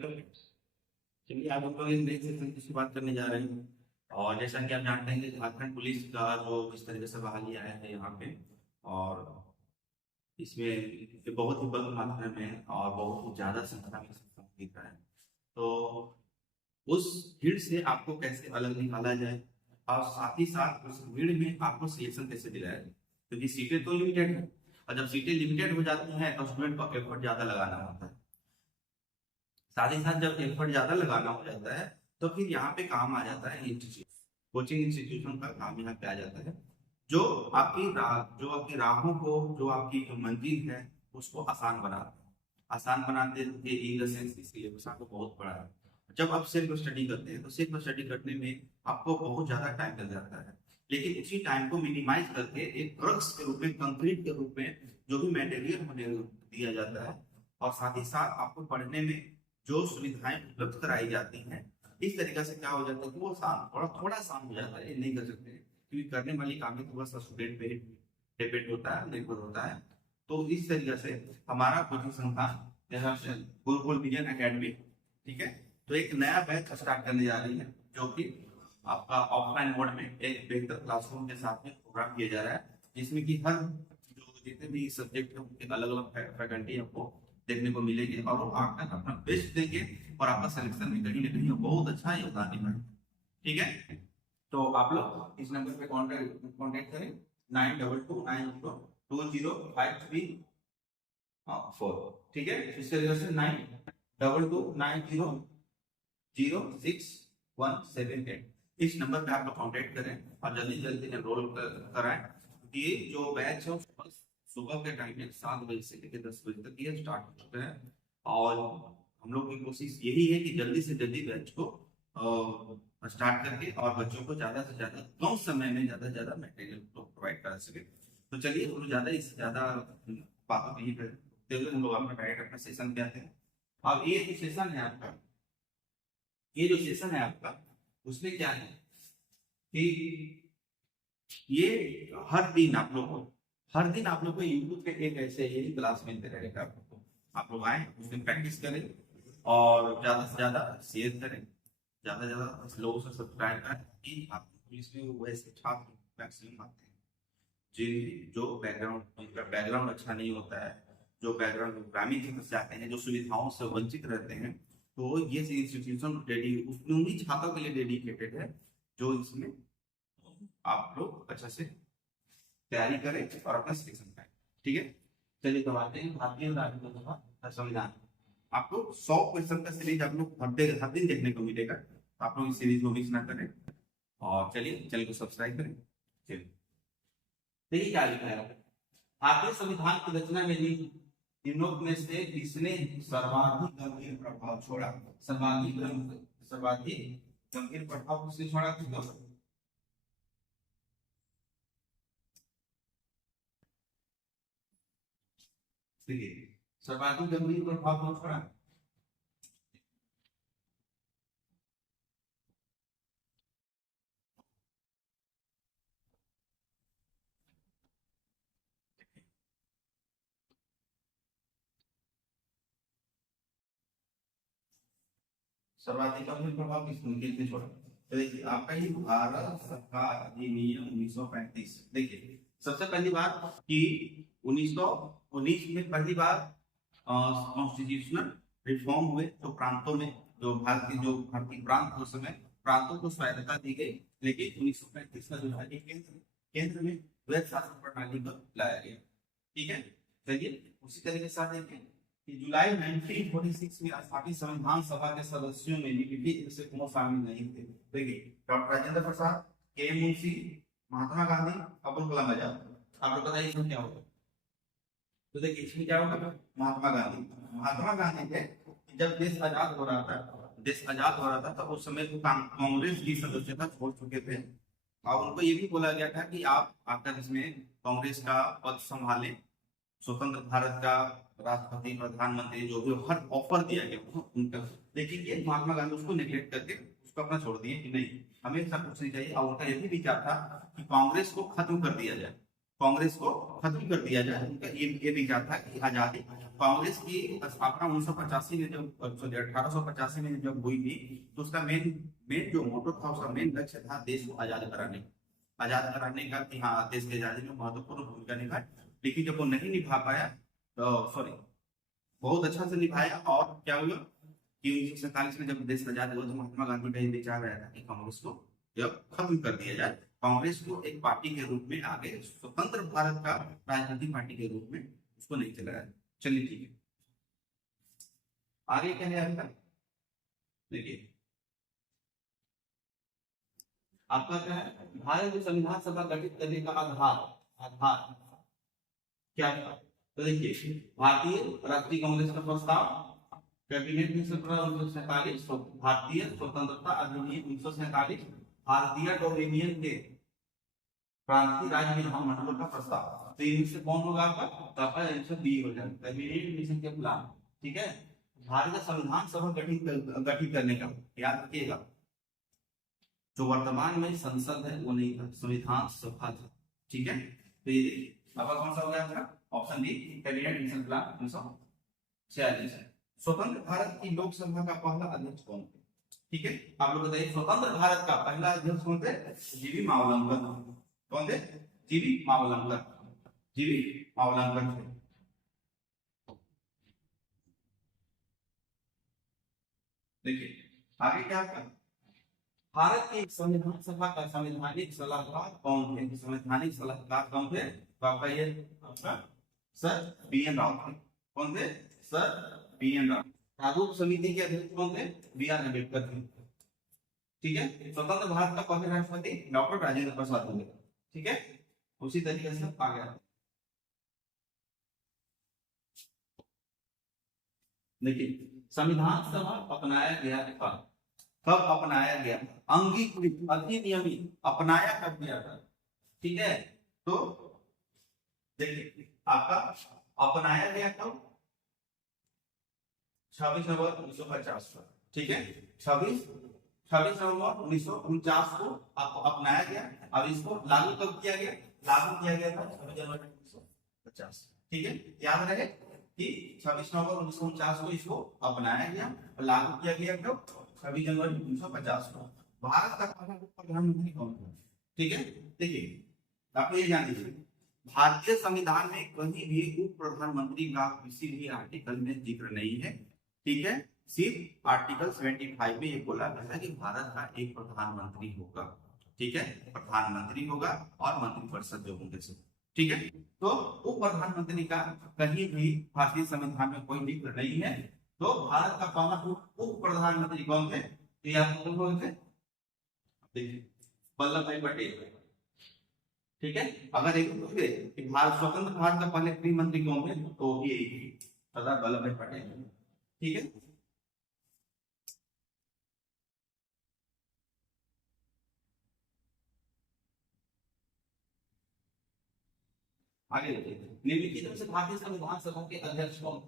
Hello friends, चलिए आज हम लोग एक नई सेशन की शुरुआत करने जा रहे हैं। और जैसा कि आप जानते हैं कि झारखंड पुलिस का जो इस तरीके से बहाली आया है यहाँ पे, और इसमें ये बहुत ही बल्क मात्रा में और बहुत ही ज़्यादा संख्या में शिक्षक दिख रहा है। तो उस भीड़ से आपको कैसे अलग निकाला जाए और साथ ही साथ उस भीड़ में आपको सिलेक्शन कैसे दिलाया जाए, क्योंकि सीटें तो लिमिटेड है। और जब सीटें लिमिटेड हो जाती हैं तो स्टूडेंट को एफर्ट ज़्यादा लगाना होता है। साथ ही साथ जब एफर्ट ज्यादा लगाना हो जाता है तो फिर यहाँ पे काम आ जाता है इंस्टीट्यूट, कोचिंग इंस्टीट्यूशन का काम यहाँ पे आ जाता है। जो जो आपकी राहों को, जो आपकी जो मंजिल है उसको आसान बनाता है। आसान बनाते हैं इन द सेंस कि सिलेबस आपको बहुत बड़ा है। जब आप सेल्फ स्टडी करते हैं तो सेल्फ स्टडी करने में आपको बहुत ज्यादा टाइम लग जाता है, लेकिन उसी टाइम को मिनिमाइज करके एक ड्रग्स के रूप में, कंक्रीट के रूप में जो भी मटेरियल हमें दिया जाता है, और साथ ही साथ आपको पढ़ने में जो सुविधाएं उपलब्ध कराई जाती हैं, इस तरीके से क्या हो जाता है कि वो थोड़ा थोड़ा आसान हो जाता है। ये नहीं कर सकते क्योंकि करने वाली काम ही थोड़ा सा स्टूडेंट पे डिपेंड होता है, निर्भर होता है। तो इस तरीके से हमारा कोचिंग संस्थान गुरुकुल विजन एकेडमी, ठीक है, तो एक नया बैच स्टार्ट करने जा रही है, जो कि आपका ऑफलाइन मोड में एक बेहतर क्लासरूम के साथ में प्रोग्राम किया जा रहा है, जिसमें कि हर जो जितने भी सब्जेक्ट है उनके अलग अलग फैकल्टी आपको देखने को मिलेगी और वो आकर अपना बेस्ट देंगे और आपका सिलेक्शन में कहीं ना कहीं बहुत अच्छा योगदान निभाएंगे। ठीक है, तो आप लोग इस नंबर पे कांटेक्ट करें 9229202053 4। ठीक है, इस तरीके से 9229200617 इस नंबर पे आप लोग कांटेक्ट करें और जल्दी जल्दी एनरोल कराएं। ये जो बैच है सुबह के टाइम में 7 बजे से लेकर 10 बजे तक ये स्टार्ट हो चुका है। और हम लोग की कोशिश यही है कि जल्दी से जल्दी बैच को स्टार्ट करके और बच्चों को ज्यादा से ज्यादा कम समय में ज्यादा से ज्यादा मटेरियल प्रोवाइड करा सके। तो चलिए हम ज्यादा इससे ज्यादा बातों नहीं करते हुए हम लोग अपना डायरेक्ट अपना सेशन पे आते हैं। अब ये जो सेशन है आपका, ये जो सेशन है आपका, उसमें क्या है कि ये हर दिन आप लोग को यूट्यूब पे एक ऐसे ही क्लास मिलते रहेगा। आप लोग आए, उस दिन प्रैक्टिस करें और ज्यादा से ज्यादा शेयर करें, ज्यादा से ज्यादा लोगों से सब्सक्राइब करें कि आप पुलिस में वैसे छात्र मैक्सिमम आते हैं जिन जो बैकग्राउंड, उनका बैकग्राउंड अच्छा नहीं होता है, जो बैकग्राउंड ग्रामीण क्षेत्र से आते हैं, जो सुविधाओं से वंचित रहते हैं। तो ये इंस्टीट्यूशन उन्हीं छात्रों के लिए डेडिकेटेड है जो इसमें आप लोग अच्छा से तैयारी करें और अपना सिलेक्शन करें। ठीक है, चलिए तो आते हैं भारतीय नागरिक संविधान। आपको 100 क्वेश्चन का सीरीज आप लोग हर दिन देखने को मिलेगा, तो आप लोग इस सीरीज को मिस ना करें। और चलिए चैनल को सब्सक्राइब करें। चलिए देखिए क्या लिखा है। भारतीय संविधान की रचना में निम्नों में से किसने सर्वाधिक गंभीर प्रभाव छोड़ा? सर्वाधिक गंभीर प्रभाव किसने छोड़ा? देखिए सर्वाधिक गंभीर प्रभाव कौन छोड़ा? सर्वाधिक गंभीर प्रभाव किसने छोड़ा? तो देखिए आपका ही भारत सरकार अधिनियम 1935। देखिए सबसे पहली बात कि 1919 में पहली बार कॉन्स्टिट्यूशनल रिफॉर्म हुए, जो प्रांतों में, जो भारतीय प्रांत उस समय प्रांतों को स्वायत्तता दी गई। लेकिन 1935 का जो है केंद्र में वैध शासन प्रणाली को लाया गया। ठीक है, चलिए उसी तरीके से देखें कि जुलाई 1946 में स्थापित संविधान सभा के सदस्यों में निम्नलिखित से कौन शामिल नहीं थे? देखिए डॉक्टर राजेंद्र प्रसाद, के मुंशी, महात्मा गांधी, अब्दुल कलाम आजाद। आप लोग बताइए इसमें क्या होगा? तो देखिए इसमें क्या होगा? महात्मा गांधी थे। जब देश आजाद हो रहा था तो उस समय कांग्रेस की सदस्यता छोड़ चुके थे, और उनको ये भी बोला गया था कि आप आकर इसमें कांग्रेस का पद संभालें, स्वतंत्र भारत का राष्ट्रपति, प्रधानमंत्री, जो भी हर ऑफर दिया गया उनका। लेकिन ये महात्मा गांधी उसको निगलेक्ट करके उसको अपना छोड़ दिए कि नहीं, हमें ऐसा कुछ नहीं चाहिए। और उनका ये भी विचार था कि कांग्रेस को खत्म कर दिया जाए, कांग्रेस को खत्म कर दिया जाए। उनका ये विचार था कि आजादी, कांग्रेस की स्थापना 1985 में जब 1885 में जब हुई थी, तो उसका मेन मेन जो मोटो था, उसका मेन लक्ष्य था देश को आजाद कराने का, कि हाँ देश की आजादी में महत्वपूर्ण भूमिका निभाए। लेकिन जब वो नहीं निभा पाया, तो सॉरी, बहुत अच्छा से निभाया, और क्या हुआ कि 1947 में जब देश आजाद हुआ, तो महात्मा गांधी का ये विचार आया था कि कांग्रेस को जब खत्म कर दिया जाए, कांग्रेस को एक पार्टी के रूप में आगे स्वतंत्र भारत का राजनीतिक पार्टी के रूप में उसको नहीं चलाया। चलिए ठीक है, आगे क्या है आपका, देखिए आपका क्या है, भारत में संविधान सभा गठित करने का आधार आधार क्या था। तो देखिए, भारतीय राष्ट्रीय कांग्रेस का प्रस्ताव, कैबिनेट मिशन 1947, भारतीय स्वतंत्रता अधिनियम 1947, भारतीय डोमिनियन के प्रांतीय राज्य विधानमंडल का प्रस्ताव। तो इनमें से कौन होगा आपका, तो आपका आंसर बी हो जाएगा, कैबिनेट मिशन के प्लान। ठीक है, भारतीय संविधान सभा गठित करने का, याद रखिएगा, जो वर्तमान में संसद है वो नहीं था, संविधान सभा था। ठीक है, तो ये देखिए आपका कौन सा हो गया आपका, option D, cabinet mission plan 1946। स्वतंत्र भारत की लोकसभा का पहला अध्यक्ष कौन थे। ठीक है, आप लोग बताइए, स्वतंत्र भारत का पहला अध्यक्ष कौन थे, जीवी मावलंकर। कौन थे, जीवी मावलंकर, जीवी मावलंकर थे। देखिए आगे क्या आपका, भारत की संविधान सभा का संवैधानिक सलाहकार कौन थे, संवैधानिक सलाहकार कौन थे, तो आपका ये आपका सर बी एन राव थे। कौन थे, सर बी एन राव। प्रारूप समिति के अध्यक्ष कौन थे, बी आर अम्बेडकर थे। ठीक है, स्वतंत्र भारत का पहले राष्ट्रपति डॉक्टर राजेंद्र प्रसाद हुए। ठीक है, उसी तरीके से आ गया। देखिए संविधान सभा अपनाया गया था, कब अपनाया गया, अंगीकृत अधिनियमित अपनाया कब गया था। ठीक है, तो देखिए आपका अपनाया गया कब, 26 नवंबर 1950 को। ठीक है, 26 नवंबर 1949 को आपको अपनाया गया। अब इसको लागू कब किया गया, लागू किया गया था 26 जनवरी 1950। ठीक है, याद रहे कि 26 नवंबर 1949 को इसको अपनाया गया और लागू किया गया कब, 26 जनवरी 1950 को। भारत का पहला प्रधानमंत्री कौन था। ठीक है, देखिए आप ये जान लीजिए, भारतीय संविधान में कहीं भी उप प्रधानमंत्री का किसी भी आर्टिकल में जिक्र नहीं है। ठीक है, सिर्फ आर्टिकल 75 में ये बोला गया है कि भारत का एक प्रधानमंत्री होगा। ठीक है, प्रधानमंत्री होगा और मंत्रिपरिषद जो होंगे सब। ठीक है, तो उप प्रधानमंत्री का कहीं भी भारतीय संविधान में कोई जिक्र नहीं है। तो भारत का पहला उप प्रधानमंत्री कौन थे, तो ये आपको कौन थे, देखिए वल्लभ भाई पटेल। ठीक है, अगर एक पूछे कि भारत स्वतंत्र भारत का पहले गृह मंत्री कौन थे, तो ये सरदार वल्लभ भाई पटेल। ठीक है, आगे देखिए, निम्नलिखित में से भारतीय संविधान सभा के अध्यक्ष कौन,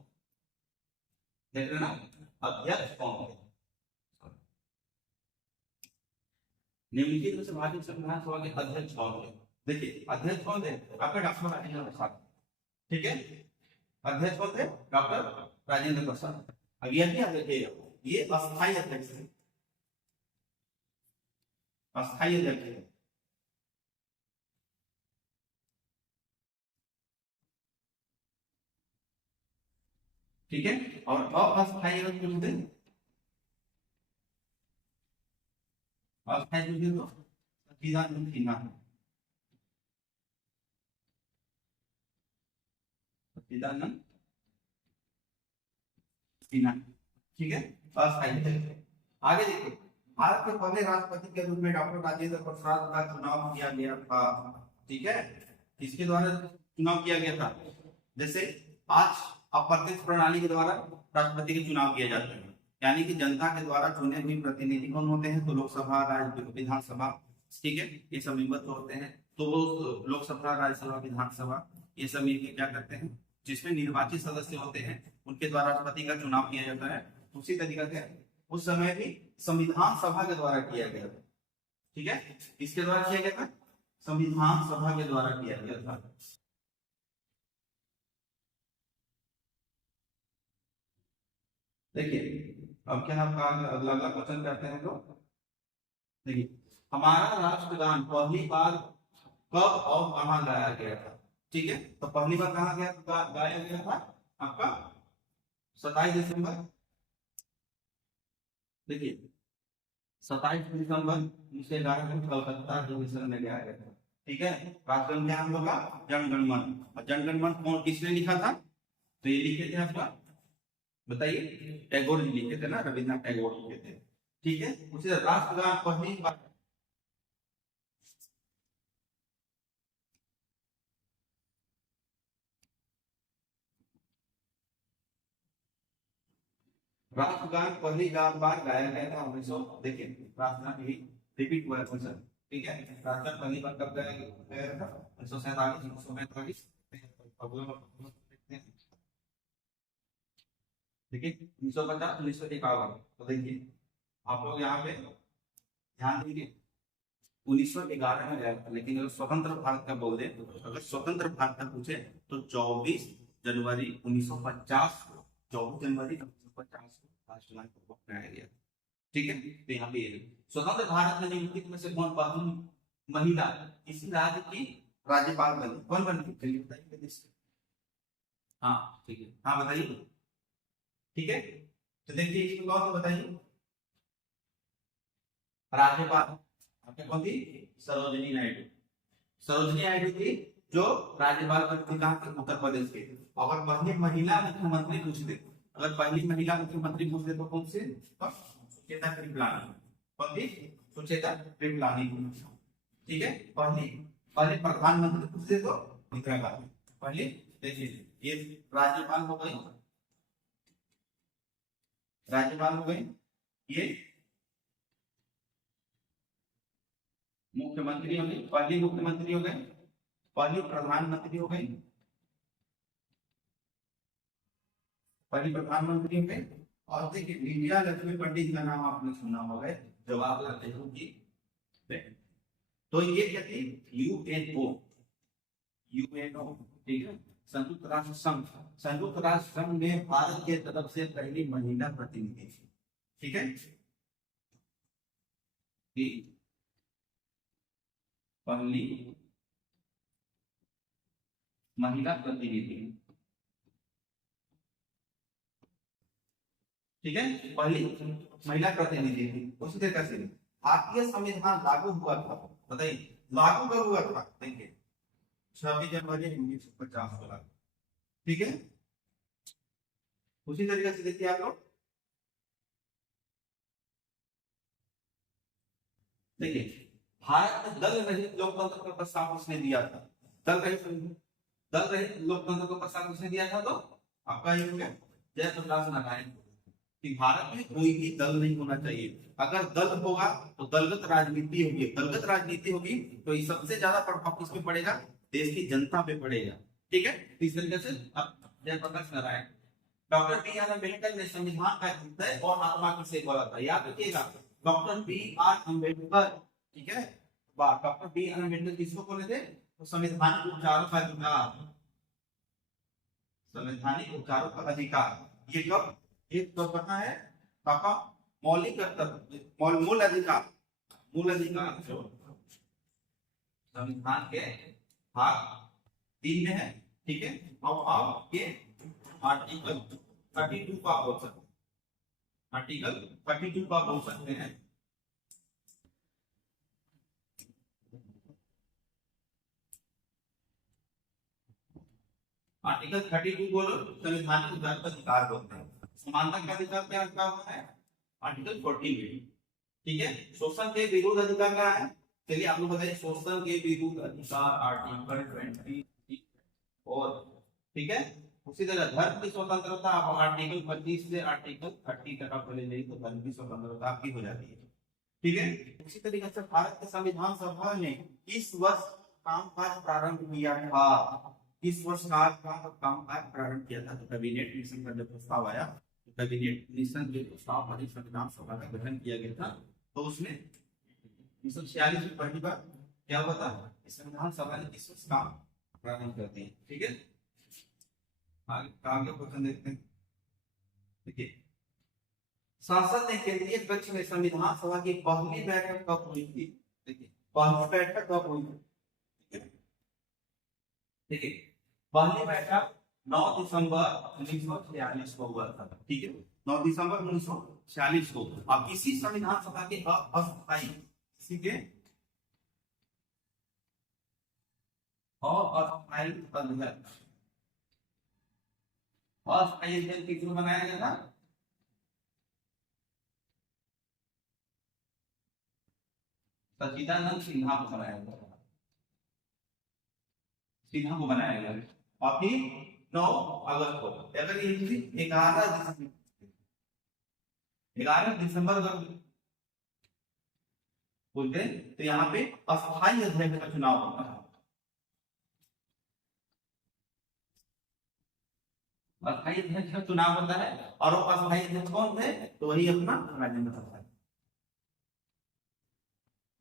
देख रहे ना, अध्यक्ष कौन है, निम्नलिखित में से भारतीय संविधान सभा के अध्यक्ष कौन है। देखिए अध्यक्ष कौन थे, डॉक्टर राजेंद्र प्रसाद। ठीक है, अध्यक्ष कौन थे, डॉक्टर राजेंद्र प्रसाद। अब यह क्या देखिए, ये अस्थायी अध्यक्ष है, अस्थायी अध्यक्ष है। ठीक है, और अस्थायी अध्यक्ष होते हैं, अस्थायी तो सच्चिदानंद सिन्हा, सच्चिदानंद सिन्हा। ठीक है, अस्थायी अध्यक्ष। आगे देखिए, भारत के पहले राष्ट्रपति के रूप में डॉक्टर राजेंद्र प्रसाद का चुनाव किया गया था। ठीक है, किसके द्वारा चुनाव किया गया था, जैसे आज अप्रत्यक्ष प्रणाली के द्वारा राष्ट्रपति के चुनाव किए जाते हैं, यानी कि जनता के द्वारा चुने हुए प्रतिनिधि कौन होते हैं, तो लोकसभा, राज्य विधानसभा। ठीक है, ये सब मिलकर होते हैं। तो वो लोकसभा, राज्यसभा, विधानसभा ये सब मिलकर क्या करते हैं, जिसमें निर्वाचित सदस्य होते हैं उनके द्वारा राष्ट्रपति का चुनाव किया जाता है। उसी तरीके से उस समय भी संविधान सभा के द्वारा किया गया था। ठीक है, किसके द्वारा किया गया था, संविधान सभा के द्वारा किया गया था। देखिए अब क्या आपका अगला अगला क्वेश्चन करते हैं लोग। देखिए हमारा राष्ट्रगान पहली बार कब और कहाँ गाया गया था। ठीक है, तो पहली बार कहाँ गाया गया था आपका 27 दिसंबर। देखिए 27 दिसंबर 1911 को कलकत्ता अधिवेशन में गाया गया था। ठीक है, राष्ट्रगान क्या हम लोग का जनगण मन। और जनगण मन कौन किसने लिखा था, तो ये लिखे थे आपका, बताइए, टैगोर जी लिखे थे ना, रविन्द्रनाथ टैगोर लिखे थे। ठीक है, उसी राष्ट्रगान पहली बार राष्ट्रगान पहली बार गाया गया था 1900। देखिए राष्ट्रगान यही रिपीट हुआ है क्वेश्चन। ठीक है, राष्ट्रगान पहली बार कब गाया गया था, 1947 1945। देखिए 1950 1951। तो देखिए आप लोग यहाँ पे ध्यान दीजिए 1911 में गया था, लेकिन अगर स्वतंत्र भारत का बोल दे, अगर स्वतंत्र भारत का पूछे तो 24 जनवरी 1950 को, 24 जनवरी 1950 को राष्ट्रगान को बनाया गया। ठीक है, तो यहाँ पे स्वतंत्र भारत में निम्नलिखित में से कौन पहली महिला किसी राज्य की राज्यपाल बनी, कौन बनी, चलिए बताइए। हाँ ठीक है, हाँ बताइए। ठीक है, तो देखिए इसमें कौन सा बताइए, राज्यपाल आपने कौन थी, सरोजिनी नायडू। सरोजिनी नायडू थी जो राज्यपाल बनी थी, कहाँ के, उत्तर प्रदेश के। अगर पहली महिला मुख्यमंत्री पूछ दे, अगर पहली महिला मुख्यमंत्री पूछ दे तो कौन से, सुचेता कृपलानी। कौन थी, सुचेता कृपलानी। ठीक है, पहली पहले प्रधानमंत्री पूछ दे तो इंदिरा गांधी। पहले देखिए ये राज्यपाल हो गई, राज्यपाल हो गई, ये मुख्यमंत्री हो गई, पहली मुख्यमंत्री हो गई, पहली प्रधानमंत्री हो गई, पहली प्रधानमंत्री हो गई। और देखिए विजया लक्ष्मी पंडित का नाम आपने सुना होगा, जवाहरलाल नेहरू की। तो ये क्या थी, यूएनओ, यूएनओ। ठीक है, संयुक्त राष्ट्र संघ, संयुक्त राष्ट्र संघ में भारत के तरफ से पहली महिला प्रतिनिधि। ठीक है, पहली महिला प्रतिनिधि। ठीक है, पहली महिला प्रतिनिधि थी। उसी तरीके से भारतीय संविधान लागू हुआ था, बताइए लागू कब हुआ था, देखिए 26 जनवरी 1950 को लागू। ठीक है, उसी तरीके से देखिए आप लोग, देखिए भारत में दल रहित लोकतंत्र का प्रस्ताव उसने दिया था। दल रहित लोकतंत्र का प्रस्ताव उसने दिया था, तो आपका ये हो गया जयप्रकाश नारायण कि भारत में कोई भी दल नहीं होना चाहिए। अगर दल होगा तो दलगत राजनीति होगी, दलगत राजनीति होगी तो ये सबसे ज्यादा प्रभाव किस पे पड़ेगा, देश की जनता पे पड़ेगा। ठीक है, इस तरीके से अब Jayaprakash Narayan. Doctor B R Ambedkar ने संविधान का हृदय और आत्मा किसे बोला था, याद रखिएगा, डॉक्टर बी आर अम्बेडकर। ठीक है, डॉक्टर बी आर अम्बेडकर किसको बोले थे, तो संवैधानिक उपचारों का अधिकार, संवैधानिक उपचारों का अधिकार। ये कब, ये कब कहा है, काका मौलिक कर्तव्य, मूल अधिकार, मूल अधिकार जो संविधान के भाग 3 में है। ठीक है, अब आप ये आर्टिकल 32 का बोल सकते हैं, आर्टिकल 32 का बोल सकते हैं। आर्टिकल 32 बोलो संविधानिक उपचार का अधिकार बोलते हैं। समानता का अधिकार क्या है, आर्टिकल 14। ठीक है, शोषण के विरुद्ध अधिकार क्या है, चलिए आप लोग बताइए, शोषण के विरुद्ध अधिकार आर्टिकल 24। ठीक है, उसी तरह धर्म की स्वतंत्रता आप आर्टिकल 25 से आर्टिकल 30 तक आप चले जाइए तो धर्म की स्वतंत्रता आपकी हो जाती है। ठीक है, उसी तरीके से भारत के संविधान सभा ने इस वर्ष कामकाज प्रारंभ किया था, इस वर्ष कामकाज प्रारंभ किया था। तो कैबिनेट मिशन का जब प्रस्ताव आया, तो कैबिनेट मिशन के प्रस्ताव पर संविधान सभा का गठन किया गया था। तो उसमें 1946 में पहली बार क्या हुआ था, संविधान सभा ने किस काम प्रारंभ करती है। ठीक है, आगे क्वेश्चन देखते हैं। देखिए, संसद ने केंद्रीय कक्ष में संविधान सभा की पहली बैठक कब हुई थी। देखिए, पहली बैठक कब हुई थी। देखिए, पहली बैठक 9 दिसंबर 1946 को हुआ था। ठीक है, 9 दिसंबर 1946 को। अब किसी संविधान सभा के अस्थायी किसी के और अस्थायी अध्यक्ष, अस्थायी अध्यक्ष किसको बनाया गया था, सच्चिदानंद सिन्हा को बनाया गया था। सिन्हा को बनाया गया और फिर 9 अगस्त को, अगर ये 11 दिसंबर बोलते हैं तो यहाँ पे अस्थायी अध्यक्ष का चुनाव होता है। अस्थायी अध्यक्ष का चुनाव होता है और वो अस्थायी अध्यक्ष कौन थे, तो वही अपना राजेंद्र प्रसाद,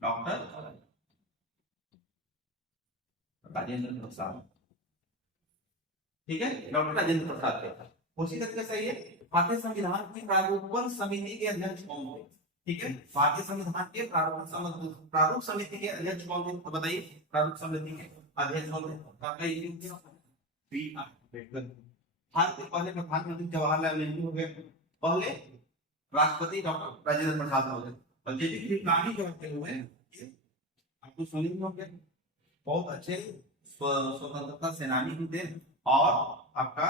डॉक्टर राजेंद्र प्रसाद। ठीक है, डॉक्टर राजेंद्र प्रसाद थे। उसी तरीके से ये भारतीय संविधान की प्रारूपण समिति के अध्यक्ष कौन थे। ठीक है, भारतीय संविधान के प्रारूप समिति के अध्यक्ष कौन थे, तो बताइए प्रारूप समिति के अध्यक्ष कौन थे। भारत के पहले प्रधानमंत्री जवाहरलाल नेहरू हो गए, पहले राष्ट्रपति डॉक्टर राजेंद्र प्रसाद हो गए, और जेपी कृपलानी जो हुए आपको सुने होंगे, बहुत अच्छे स्वतंत्रता सेनानी भी थे, और आपका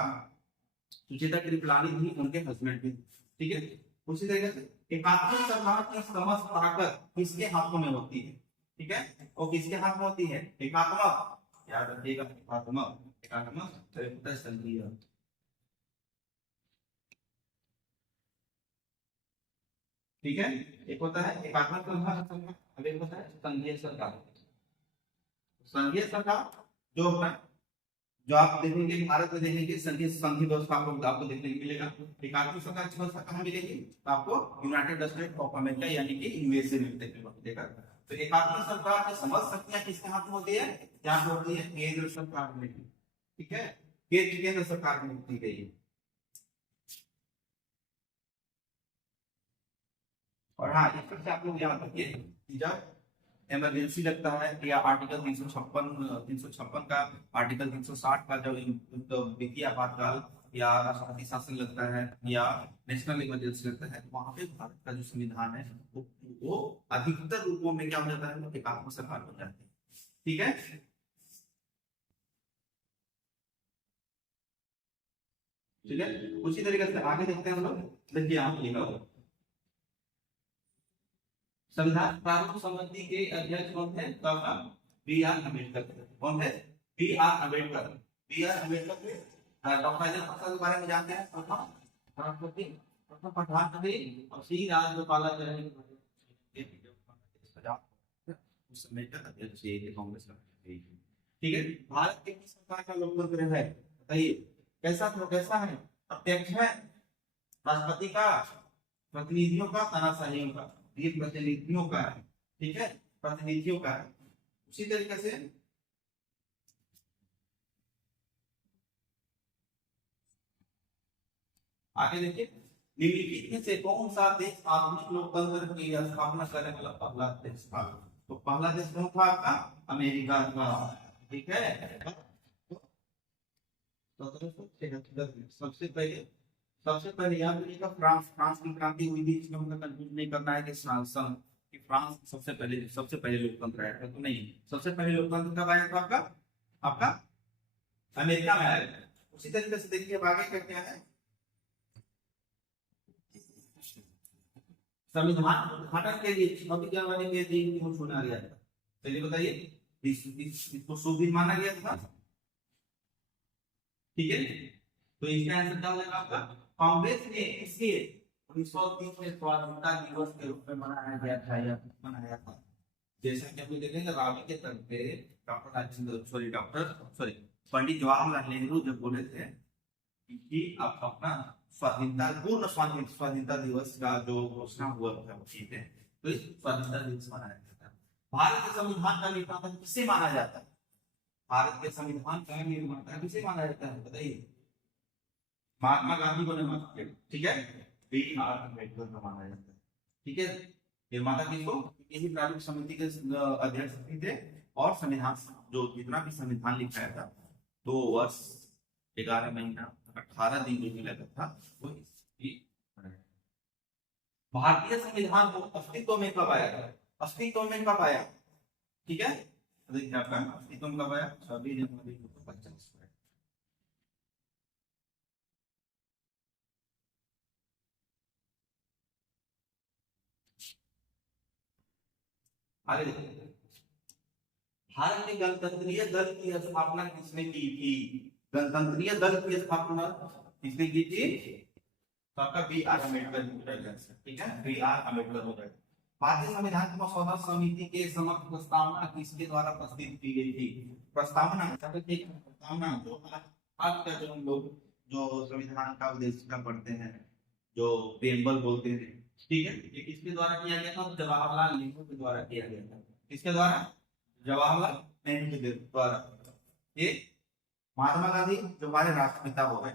सुचेता कृपलानी भी उनके हस्बैंड थे। ठीक है, उसी तरीके से एकात्मक सरकार की समस्त ताकत किसके हाथों में होती है। ठीक है, वो किसके हाथ में होती है, एकात्मक, याद रखिएगा, एकात्मक संघीय। ठीक है, एक होता है एकात्मक सरकार, अब एक होता है संघीय सरकार। संघीय सरकार जो अपना, जो आप देखेंगे भारत में देखेंगे संघीय व्यवस्था आपको देखने को मिलेगा। एकात्मक सरकार की व्यवस्था कहाँ मिलेगी, तो आपको यूनाइटेड स्टेट ऑफ अमेरिका यानी कि यूएसए में देखने को मिलेगा। तो एकात्मक सरकार की समस्त शक्तियां किसके हाथ में होती है, यहाँ पे होती है केंद्र सरकार में। ठीक है, केंद्र सरकार में होती गई। और हाँ, इस पर से आप लोग याद रखिए कि जब इमरजेंसी लगता है या आर्टिकल 356 का, आर्टिकल 360 का जब वित्तीय आपातकाल या राष्ट्रपति शासन लगता है या नेशनल इमरजेंसी लगता है, वहां पे भारत का जो संविधान है वो अधिकतर रूपों में क्या हो जाता है, एकात्मक सरकार बन जाती है। ठीक है, ठीक है, उसी तरीके से आगे देखते हैं हम लोग। देखिए यहाँ पे लिखा हुआ संविधान प्रारूप समिति के अध्यक्ष कौन थे, बी आर अम्बेडकर। कौन थे, B R Ambedkar. B R Ambedkar doctor Rajendra Prasad के बारे में जानते हैं, प्रधानमंत्री और श्री राजगोपालाचारी उस समय का अध्यक्ष कांग्रेस का। ठीक है, भारत के किस प्रकार का लोकतंत्र है बताइए, कैसा है, प्रत्यक्ष है, राष्ट्रपति का, प्रतिनिधियों का, तानाशाहियों का। ये प्रतिनिधियों का है। ठीक है, प्रतिनिधियों का है। उसी तरीके से आगे देखिए, निम्नलिखित में से कौन सा देश आधुनिक लोकतंत्र की स्थापना करने वाला पहला देश था, तो पहला देश कौन था आपका, अमेरिका था। ठीक है, सबसे पहले याद रखिएगा फ्रांस की क्रांति हुई थी। इसमें मतलब कंफ्यूज नहीं करना है कि फ्रांस सबसे पहले लोकतंत्र आया था, तो नहीं, सबसे पहले लोकतंत्र कब आया था आपका अमेरिका में आया था। उसी तरीके से देखिए अब आगे क्या है, संविधान उद्घाटन के लिए 26 जनवरी के दिन क्यों चुना गया था, चलिए बताइए, इसको शुभ दिन माना गया था। ठीक है, तो इसका आंसर क्या होगा आपका, कांग्रेस ने इसे 1930 में स्वाधीनता दिवस के रूप में मनाया था। जैसा कि हम देखेंगे रावी के तर्क पे डॉक्टर पंडित जवाहरलाल नेहरू जब बोले थे कि आप अपना पूर्ण स्वाधीनता दिवस का जो घोषणा हुआ था, ठीक है, तो इस स्वाधीनता दिवस मनाया जाता है। भारत के संविधान का निर्माता किसे माना जाता है? भारत के संविधान का निर्माता किसे माना जाता है बताइए? महात्मा गांधी को निर्माता, ठीक है, बी आर अम्बेडकर को माना जाता है, ठीक है। निर्माता किसको? यही प्रारूप समिति के अध्यक्ष भी थे, और संविधान जो जितना भी संविधान लिखाया था 2 वर्ष 11 महीना 18 दिन जो लगा था वो इसकी। भारतीय संविधान को अस्तित्व में कब आया था? अस्तित्व में कब आया? ठीक है, देखिए आपका अस्तित्व में कब आया? 26 जनवरी 1950। आगे देखिए, भारत में गणतंत्रीय दल की स्थापना किसने की थी? गणतंत्रीय दल की स्थापना किसने की थी? तो आपका बी आर अम्बेडकर हो जाएगा, ठीक है, बी आर अम्बेडकर हो जाएगा। भारतीय संविधान की मसौदा समिति के समक्ष प्रस्तावना किसके द्वारा प्रस्तुत की गई थी? प्रस्तावना प्रस्तावना जो आज का जो हम लोग जो संविधान का उद्देशिका पढ़ते हैं, जो प्रेम्बल बोलते हैं, ठीक है, ये किसके द्वारा किया गया था? जवाहरलाल नेहरू के द्वारा किया गया था। किसके द्वारा? जवाहरलाल नेहरू के द्वारा। ये महात्मा गांधी जो हमारे राष्ट्रपिता हो गए,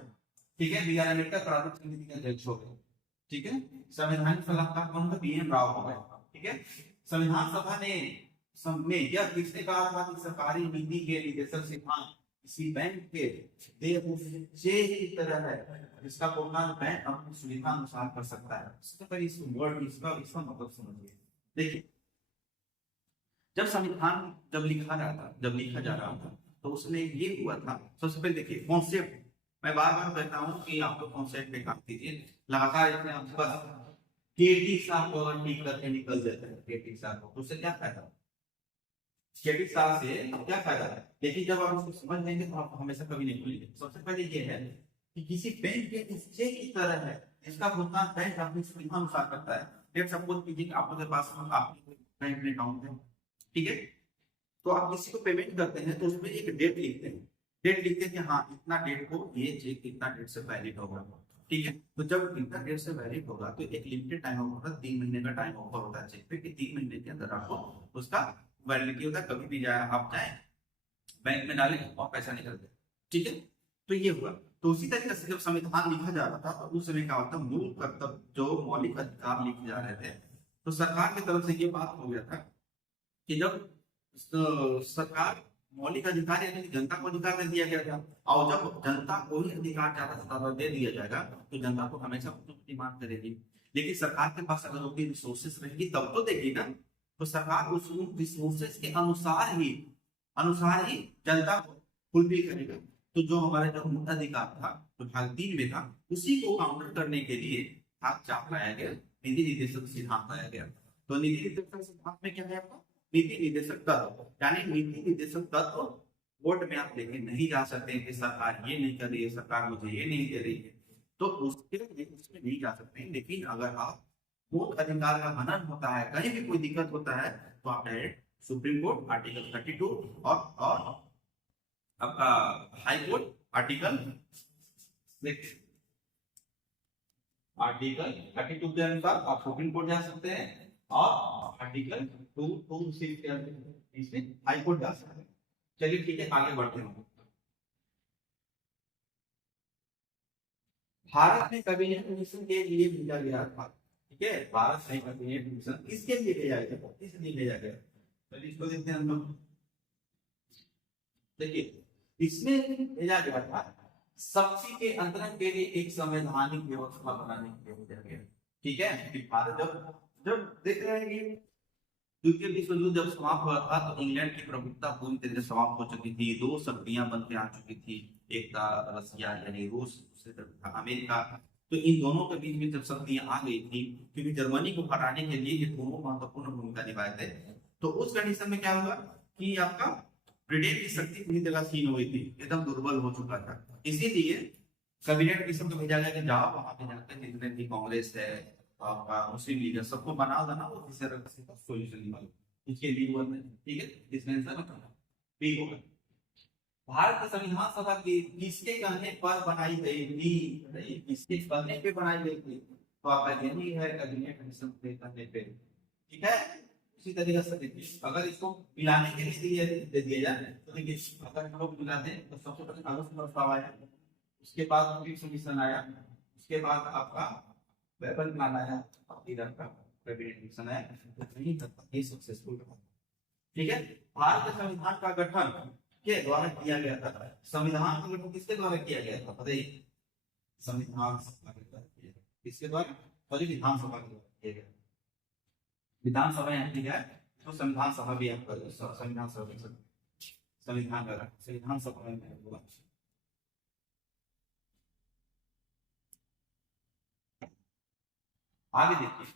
ठीक है, बी आर अम्बेडकर प्रारूप समिति के अध्यक्ष हो गए, ठीक है। संवैधानिक सलाहकार कौन थे? बी एन राव हो गए, ठीक है। संविधान सभा ने यह किसने कहा था कि सरकारी नीति के निर्देशक सिद्धांत किसी बैंक के देय की तरह है, जिसका भुगतान बैंक अपनी सुविधा अनुसार कर सकता है। इसका वर्ड इसका मतलब समझिए। देखिए, जब संविधान जब लिखा जा रहा था तो उसमें ये हुआ था, सबसे पहले देखिए कॉन्सेप्ट, मैं बार बार कहता हूँ कि आप लोग कॉन्सेप्ट पे काम कीजिए लगातार। इसमें आप बस केटी साहब को अगर ठीक करके निकल जाते हैं केटी साहब को, तो उससे क्या फायदा? केटी साहब से क्या फायदा है? लेकिन जब आप उसको समझ लेंगे तो आप हमेशा कभी नहीं भूलेंगे। सबसे पहले ये है कि किसी बैंक के चेक की तरह है, इसका भुगतान बैंक अपनी सुविधा अनुसार करता है। लेट्स सपोज कीजिए आप लोगों के पास आपके बैंक में अकाउंट है, ठीक है, तो आप किसी को पेमेंट करते हैं तो उसमें एक डेट लिखते हैं, कि हाँ इतना डेट को ये चेक इतना डेट से वैलिड होगा, ठीक है। तो जब इतना डेट से वैलिड होगा तो एक लिमिटेड टाइम ऑफर होता है, 3 महीने का टाइम ऑफर होता है चेक पे, कि 3 महीने के अंदर आपको उसका वैलिडिटी होता है। कभी भी जाए आप जाए बैंक में डालें और पैसा निकल जाए, ठीक है। तो ये हुआ। तो उसी तरीके से जब संविधान लिखा जा रहा था तो उस समय क्या होता, मूल कर्तव्य जो मौलिक अधिकार लिखे जा रहे थे, तो सरकार की तरफ से ये बात हो गया था कि जब सरकार मौलिक अधिकार यानी जनता को अधिकार दे दिया गया था, और जब जनता को ही अधिकार ज्यादा से ज्यादा दे दिया जाएगा तो जनता को हमेशा डिमांड करेगी। लेकिन सरकार के पास अगर उतनी रिसोर्सेस रहेगी तब तो देगी ना, तो सरकार उस रिसोर्सेस के अनुसार ही जनता को फुलफिल करेगा। तो जो हमारा जो मूल अधिकार था जो भाग 3 में था, उसी को काउंटर करने के लिए चाप लाया गया, नीति निर्देशक सिद्धांत लाया गया। तो नीति निर्देशक सिद्धांत में क्या है आपका? नीति निर्देशक तत्व, यानी नीति निर्देशक तत्व कोर्ट में आप लेके नहीं जा सकते कि सरकार ये नहीं कर रही है, सरकार मुझे ये नहीं दे रही है, तो उसके लिए उसमें नहीं जा सकते। लेकिन अगर आप मूल अधिकार का हनन होता है, कहीं भी कोई दिक्कत होता है, तो आप डायरेक्ट सुप्रीम कोर्ट आर्टिकल 32 और आपका हाई कोर्ट आर्टिकल 32 के अनुसार आप सुप्रीम कोर्ट जा सकते हैं, और आर्टिकल 226 के अनुसार इसमें हाई कोर्ट जा सकते हैं। चलिए ठीक है, आगे बढ़ते हैं। भारत में कैबिनेट मिशन के लिए भेजा गया था, ठीक है, भारत में कैबिनेट मिशन किसके लिए भेजा गया? किसके लिए भेजा गया? चलिए इसको देखते हैं हम लोग। देखिए, इसमें भेजा गया था शक्ति के अंतरण के लिए एक संवैधानिक व्यवस्था बनाने के लिए भेजा गया, ठीक है। कि भारत जब देख रहे हैं कि द्वितीय विश्व युद्ध जब समाप्त हुआ था तो इंग्लैंड की प्रभुत्ता पूरी तरह से समाप्त हो चुकी थी, 2 शक्तियां बन के आ चुकी थी, एक था रसिया यानी रूस, दूसरी तरफ था अमेरिका। तो इन दोनों के बीच में जब शक्तियां आ गई थी, क्योंकि जर्मनी को हटाने के लिए ये दोनों महत्वपूर्ण भूमिका निभाए थे, तो उस कंडीशन में क्या हुआ कि आपका ब्रिटेन की शक्ति पूरी तरह क्षीण हुई थी, एकदम दुर्बल हो चुका था। इसीलिए कैबिनेट मिशन को भेजा गया कि जाओ वहां पे जाकर जितने भी कांग्रेस है, आपका मुस्लिम लीग है, सबको बना देना वो किसी तरह से सॉल्यूशन निकालो, इसके लिए हुआ है, ठीक है। इसमें आंसर बी होगा। भारत की संविधान सभा की किसके कहने पर बनाई गई थी? किसके कहने पे बनाई गई थी? तो आपका यही है कैबिनेट मिशन के कहने पे, ठीक है। उसी तरीके से देखिए अगर इसको मिलाने के लिए दे दिया जाए तो देखिए अगर हम लोग मिलाते हैं तो सबसे पहले कागज का प्रस्ताव आया, उसके बाद फिर सबमिशन आया, उसके बाद आपका वेपन प्लान आया, फिर आपका कैबिनेट मिशन आया, तो नहीं तब ये सक्सेसफुल रहा। ठीक है, भारत के संविधान का गठन के द्वारा किया गया था। संविधान का गठन किसके द्वारा किया गया था बताइए? संविधान सभा के द्वारा किया गया। किसके द्वारा? सॉरी, विधानसभा के द्वारा किया गया। विधानसभा यहाँ ठीक है, तो संविधान सभा भी आपका संविधान सभा संविधान का संविधान सभा में होगा। आगे देखिए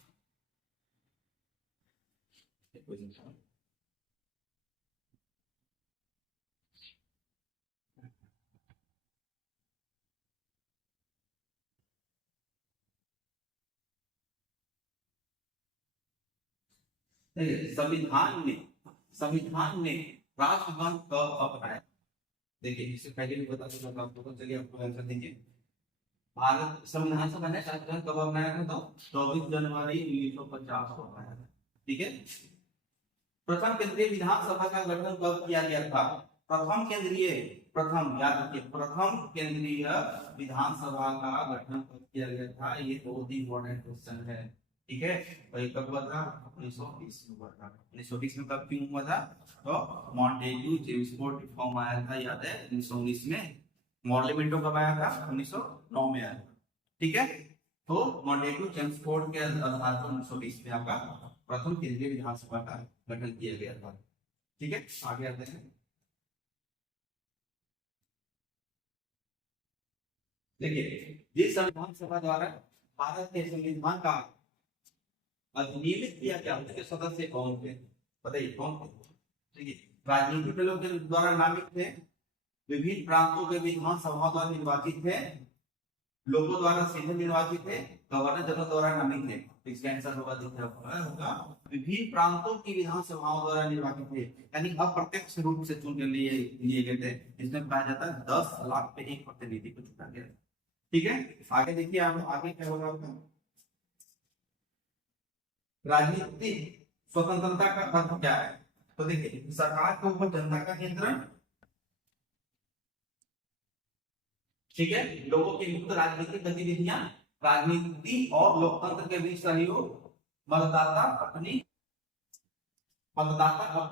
संविधान ने राष्ट्रगान कब अपनाया? देखिए इससे पहले भी बता दूं मैं आपको, तो चलिए आपको आंसर देंगे। भारत संविधान सभा ने राष्ट्रगान कब अपनाया था? तो 24 जनवरी 1950 को अपनाया था। ठीक है, प्रथम केंद्रीय विधानसभा का गठन कब किया गया था? प्रथम याद रखिए, प्रथम केंद्रीय विधानसभा का गठन कब किया गया था? ये बहुत ही इंपॉर्टेंट क्वेश्चन है। ठीक है, वही कब हुआ था? 1920 में हुआ था। 1920 में कब क्यों हुआ था? तो मॉन्टेग्यू जेम्सफोर्ड रिफॉर्म आया था, याद है 1919 में। मॉर्लेमेंटो कब आया था? 1909 में आया था। ठीक है, तो मॉन्टेग्यू जेम्सफोर्ड के आधार पर 1920 में आपका प्रथम केंद्रीय विधानसभा का गठन किया गया था। ठीक है, आगे आते हैं। देखिए, जिस संविधान सभा द्वारा भारत के संविधान का अधिनियमित किया गया उसके सदस्य कौन थे? बताइए कौन थे? ठीक है, राजनीतिक दलों के द्वारा नामित थे, विभिन्न प्रांतों के विधानसभाओं द्वारा निर्वाचित थे, लोगों द्वारा सीधे निर्वाचित थे, गवर्नर जनरल द्वारा नामित थे। तो इसका आंसर होगा विभिन्न प्रांतों की विधानसभाओं द्वारा निर्वाचित थे, यानी अप्रत्यक्ष रूप से चुन के लिए गए थे। इसमें कहा जाता है 10 लाख पे एक प्रतिनिधि को चुना गया। ठीक है, आगे देखिए आप आगे क्या होगा आपका। राजनीतिक स्वतंत्रता का अर्थ क्या है? तो देखिए, सरकार के ऊपर जनता का नियंत्रण, ठीक है, लोगों की मुक्त राजनीतिक गतिविधियां, राजनीति और लोकतंत्र के बीच सहयोग, मतदाता अपनी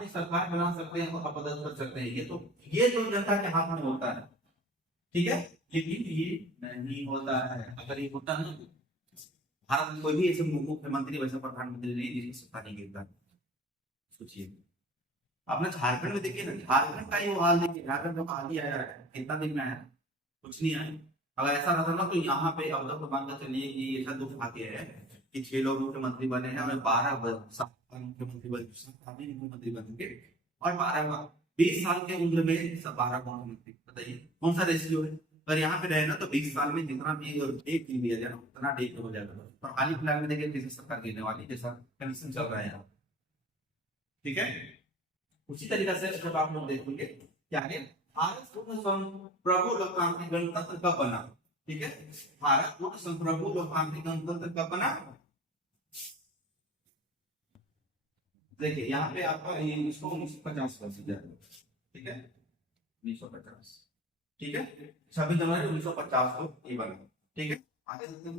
सरकार बना सकते हैं और अपदस्थ कर सकते हैं। ये तो जनता के हाथ में होता है। ठीक है, लेकिन ये नहीं होता है। अगर ये होता है, भारत में कोई भी ऐसे मुख्यमंत्री वैसे प्रधानमंत्री नहीं जिसकी सत्ता नहीं गिरता। सोचिए, अपना झारखंड में देखिए ना, झारखंड का ही वो हाल देखिए। झारखंड में हाल ही आया है, कितना दिन में आया? कुछ नहीं आया। अगर ऐसा रहता ना तो यहाँ पे अब तक तो मानकर चलिए कि ऐसा दुख आके है कि 6 लोग मुख्यमंत्री बने हैं और 12 मुख्यमंत्री बनेंगे और 20 साल के उम्र में 12 मुख्यमंत्री। बताइए कौन सा रेशियो है? अगर यहाँ पे रहे ना तो 20 साल में जितना भी एक दिया जाए ना उतना डेक हो जाएगा। और हाल ही फिलहाल में देखिए किसी सरकार गिरने वाली जैसा कंडीशन चल रहा है यहाँ। ठीक है, उसी तरीके से जब आप लोग देखेंगे क्या है, भारत पूर्ण संप्रभु लोकतांत्रिक गणतंत्र कब बना? ठीक है, भारत पूर्ण संप्रभु लोकतांत्रिक गणतंत्र कब बना? देखिए यहाँ पे आपका इसको 1950 कर दिया। ठीक है, 1950। ठीक है, 26 जनवरी 1950 को ये बना। ठीक है, आगे देखते हैं।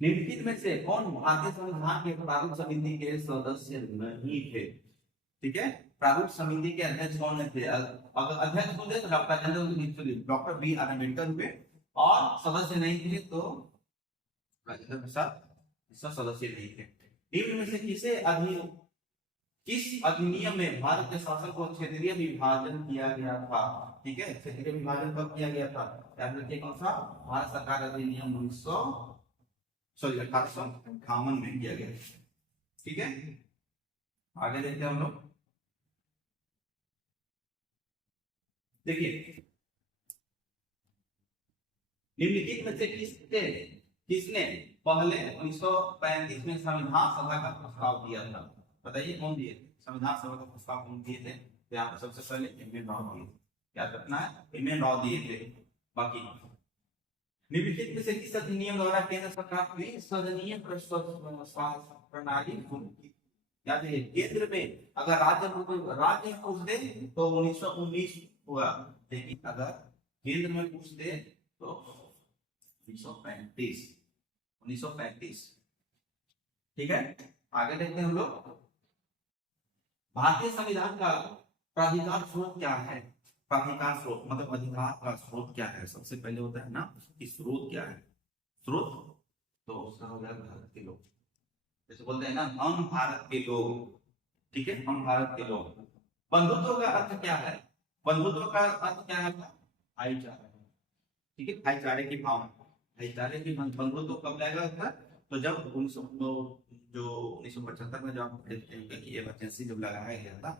निम्नलिखित में से कौन भारतीय संविधान के प्रारूप समिति के सदस्य नहीं थे? ठीक है, प्रारूप समिति के अध्यक्ष कौन थे? अगर अध्यक्ष होते तो डॉक्टर बी आर अम्बेडकर हुए, और सदस्य नहीं थे तो राजेंद्र प्रसाद सदस्य नहीं थे। निम्न में से किस अधिनियम में भारत के शासन को क्षेत्रीय विभाजन किया गया था? ठीक है, क्षेत्रीय विभाजन कब किया गया था? याद रखिए कौन सा? भारत सरकार अधिनियम 1858 में किया गया। ठीक है, आगे देखते हैं हम लोग। देखिए, निम्नलिखित में से किसने पहले 1935 में संविधान सभा का प्रस्ताव दिया था? बताइए कौन दिए? संविधान सभा का प्रस्ताव कौन दिए थे? तो यहाँ पर सबसे पहले एम एन राव दिए। याद रखना है, एम एन राव दिए थे। बाकी निम्नलिखित में से किस अधिनियम द्वारा केंद्र सरकार की सदनीय स्वास्थ्य प्रणाली याद है? केंद्र में अगर राज्य पूछ दे तो 1919 हुआ, लेकिन अगर केंद्र में पूछ दे तो 1935। ठीक है, आगे देखते हैं हम लोग। भारतीय संविधान का प्राधिकार स्रोत क्या है? प्राधिकार स्रोत मतलब अधिकार का स्रोत क्या है? सबसे पहले होता है ना कि स्रोत क्या है। स्रोत तो उसका हो जाएगा भारत के लोग, जैसे बोलते हैं ना हम भारत के लोग। ठीक है, हम भारत के लोग। बंधुत्व का अर्थ क्या है? बंधुत्व का अर्थ क्या है? भाईचारा। ठीक है, भाईचारे की भावना, भाईचारे की बंधुत्व कब लाएगा था? तो जब 1975 में जब देखते हैं कि इमरजेंसी जब लगाया गया था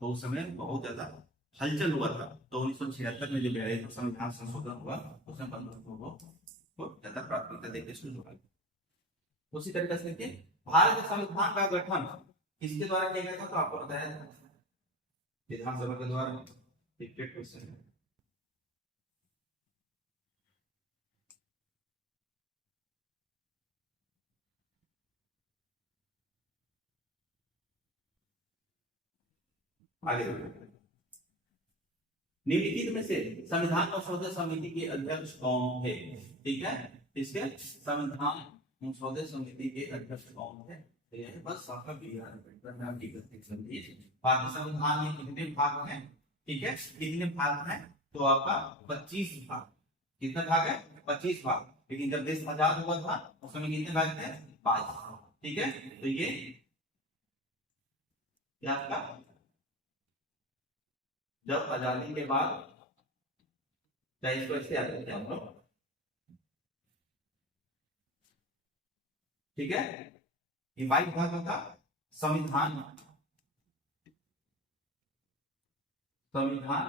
तो उस समय बहुत ज्यादा हलचल हुआ था। तो 1976 में जब संविधान संशोधन हुआ उसमें बंधुत्व को ज्यादा प्राथमिकता देकर शुरू हुआ। उसी तरीके से देखिए भारत संविधान का गठन किसके द्वारा किया गया था? तो आपको बताया विधानसभा के द्वारा। क्वेश्चन है। आगे निम्नलिखित में से संविधान संशोधन समिति के अध्यक्ष कौन थे? ठीक है, इसके संविधान संशोधन समिति के अध्यक्ष कौन थे? बस आपका बिहार भारतीय संविधान में कितने भाग हैं? ठीक है, कितने भाग हैं? तो आपका 25 भाग। कितने भाग है? 25 भाग। लेकिन जब देश आजाद हुआ था उस समय कितने भाग थे? 22। ठीक है, तो ये आपका जब आजादी के बाद इसको ऐसे याद रखते हैं हम लोग। ठीक है, ये 22 भागों का संविधान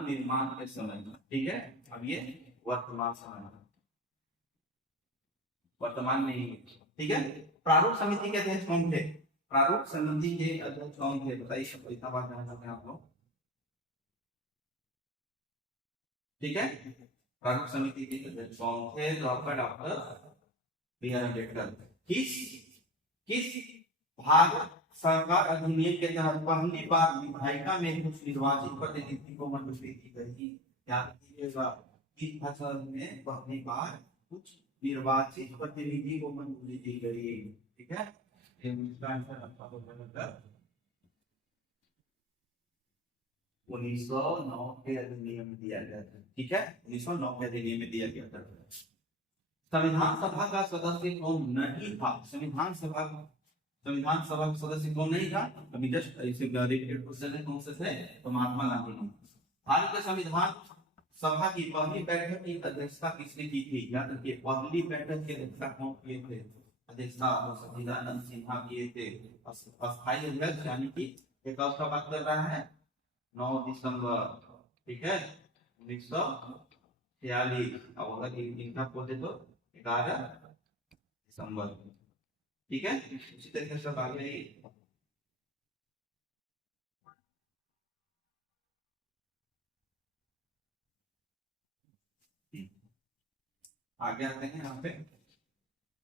निर्माण के समय। ठीक है, अब ये वर्तमान समय, वर्तमान में ही। ठीक है, प्रारूप समिति के अध्यक्ष कौन थे? प्रारूप समिति के अध्यक्ष कौन थे? बताइए, इतना बात जानना चाहते हैं आप लोग। ठीक है, प्रारूप समिति के अध्यक्ष कौन थे? तो आपका डॉक्टर बी आर अम्बेडकर। किस किस भारत सरकार अधिनियम के तहत पहली बार विधायिका में कुछ निर्वाचित प्रतिनिधि को मंजूरी दी गई? क्या कीजिएगा, इस फसल में पहली बार कुछ निर्वाचित प्रतिनिधि को मंजूरी दी गई। ठीक है, इसका आंसर आपका हो जाएगा 1909 के अधिनियम में दिया गया था। ठीक है, 1909 के अधिनियम में दिया गया था। संविधान सभा का सदस्य कौन नहीं था? संविधान सभा का सदस्य कौन नहीं था? अभी जस्ट इसे क्वेश्चन है, कौन से थे? तो महात्मा गांधी। भारत के संविधान सभा की पहली बैठक की अध्यक्षता किसने की थी? याद रखिए, पहली बैठक की अध्यक्षता कौन किए थे? अध्यक्षता सच्चिदानंद सिन्हा किए थे। अस्थायी अध्यक्ष यानी कि एक का बात कर रहा है 9 दिसंबर। ठीक है, 1946। अब अगर इनका बोलते तो 11 दिसंबर। ठीक है, उसी तरीके से आगे आगे आते हैं। यहाँ पे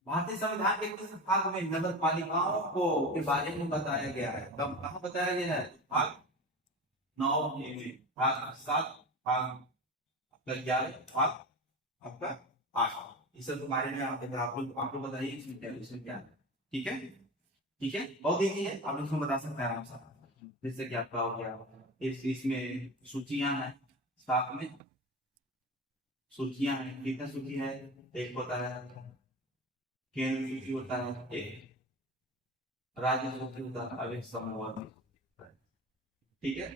भारतीय संविधान के किस भाग में नगर पालिकाओं को के बारे में बताया गया है? कब कहाँ बताया गया है? भाग 9 में, भाग 7, भाग आपका 11, भाग आपका 8। इस सब के बारे में आप लोग बताइए इसमें क्या है। ठीक है, ठीक है, बहुत इजी है, आप लोग इसमें बता सकते हैं आराम से। जैसे कि आपका हो गया इसमें सूचियां हैं, साथ में सूचियां हैं। कितने सूची है? एक होता है केंद्र सूची, होता है एक राज्य सूची, होता है अब एक समवर्ती। ठीक है,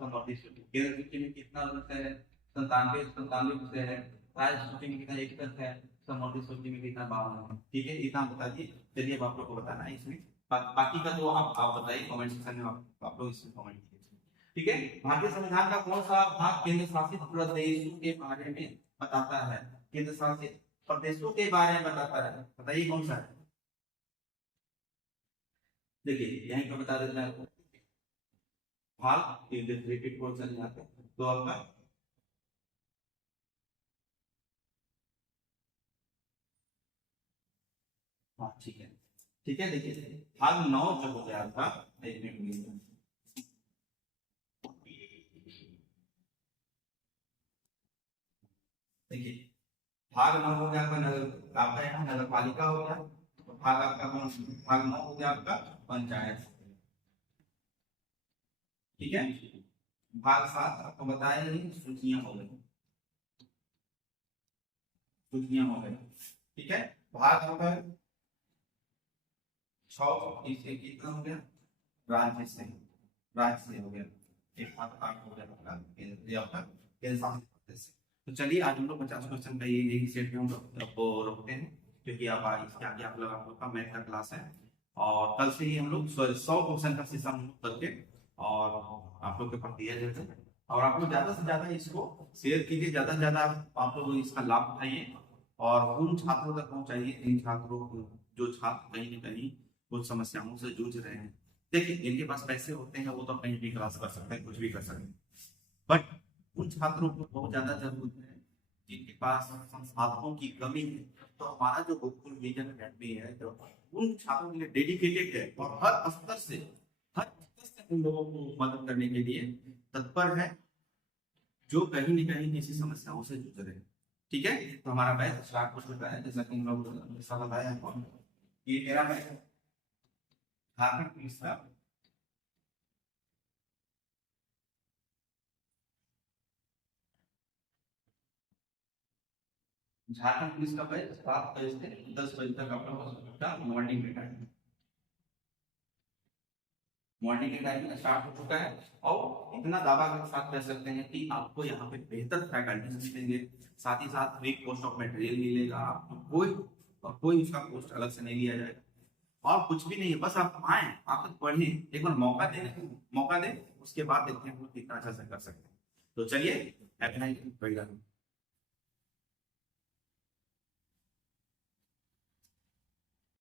समवर्ती सूची। केंद्र सूची में कितना होता है? 97 विषय है। राज्य सूची में कितना? 61 है। समवर्ती सूची में कितना? 52 है। ठीक है, इतना बता दिए। चलिए अब आप लोग को बताना है इसमें बाकी का, तो आप बताइए कमेंट सेक्शन में, आप लोग इसमें कमेंट कीजिए। ठीक है, भारतीय संविधान का कौन सा भाग केंद्र शासित प्रदेशों के बारे में बताता है? केंद्र शासित प्रदेशों के बारे में बताता है, बताइए कौन सा है? देखिए यहीं पर बता देता है भाग, रिपीट क्वेश्चन यहाँ पे। तो आपका हाँ ठीक है, ठीक है। देखिए भाग 9 जो हो गया था, एक मिनट, देखिए भाग 9 हो गया आपका नगर, आपका यहाँ नगर पालिका हो गया। तो भाग आपका कौन, भाग 9 हो गया आपका पंचायत, ठीक है। भाग 7 आपको बताया नहीं, सूचियां हो गई, सूचियां हो गई, ठीक है। भाग आपका 6 इससे कितना हो गया, राज्य से, राज्य से हो गया, एक भाग 8 हो गया आपका केंद्र, आपका केंद्र शासित प्रदेश से। तो चलिए आज हम लोग 50 क्वेश्चन का यही सेट में हम लोग आपको रोकते हैं, क्योंकि अब इसके आगे आप लोग का मैथ का क्लास है, और कल से ही हम लोग 100 क्वेश्चन का सिस्टम हम लोग करके और आप लोग के पास दिया जाएगा। और आप लोग ज्यादा से ज्यादा इसको शेयर कीजिए, ज्यादा से ज्यादा आप लोग इसका लाभ उठाइए, और उन छात्रों तक पहुंचाइए जिन छात्रों को, जो छात्र कहीं न कहीं कुछ समस्याओं से जूझ रहे हैं। देखिए जिनके पास पैसे होते हैं वो तो कहीं भी क्लास कर सकते हैं, कुछ भी कर सकते हैं, बट उन छात्रों को बहुत ज्यादा जरूरत है जिनके पास संसाधनों की कमी है। तो हमारा जो गुरुकुल विजन अकेडमी है, जो उन छात्रों के लिए डेडिकेटेड है और हर स्तर से, हर स्तर से उन लोगों को मदद करने के लिए तत्पर है, जो कहीं न कहीं किसी समस्याओं से जूझ रहे हैं, ठीक है। तो हमारा बैच स्टार्ट हो चुका है, जैसा कि हम लोग ऐसा बताया है, ये मेरा बैच झारखंड पुलिस का, झारखंड पुलिस का बैच 7 बजे से 10 बजे तक अपना हो सकता है, मॉर्निंग में टाइम, मॉर्निंग के टाइम में स्टार्ट हो चुका है। और इतना दावा के साथ कह सकते हैं कि आपको यहाँ पे बेहतर फैकल्टीज मिलेंगे, साथ ही साथ फ्री कॉस्ट ऑफ मटेरियल मिलेगा, आपको कोई उसका कॉस्ट अलग से नहीं लिया जाएगा, और कुछ भी नहीं है, बस आप आए, आप पढ़ें, एक बार मौका दें, उसके बाद देखते हैं हम लोग कितना अच्छा से कर सकते हैं। तो चलिए, हैप्पी नाइट।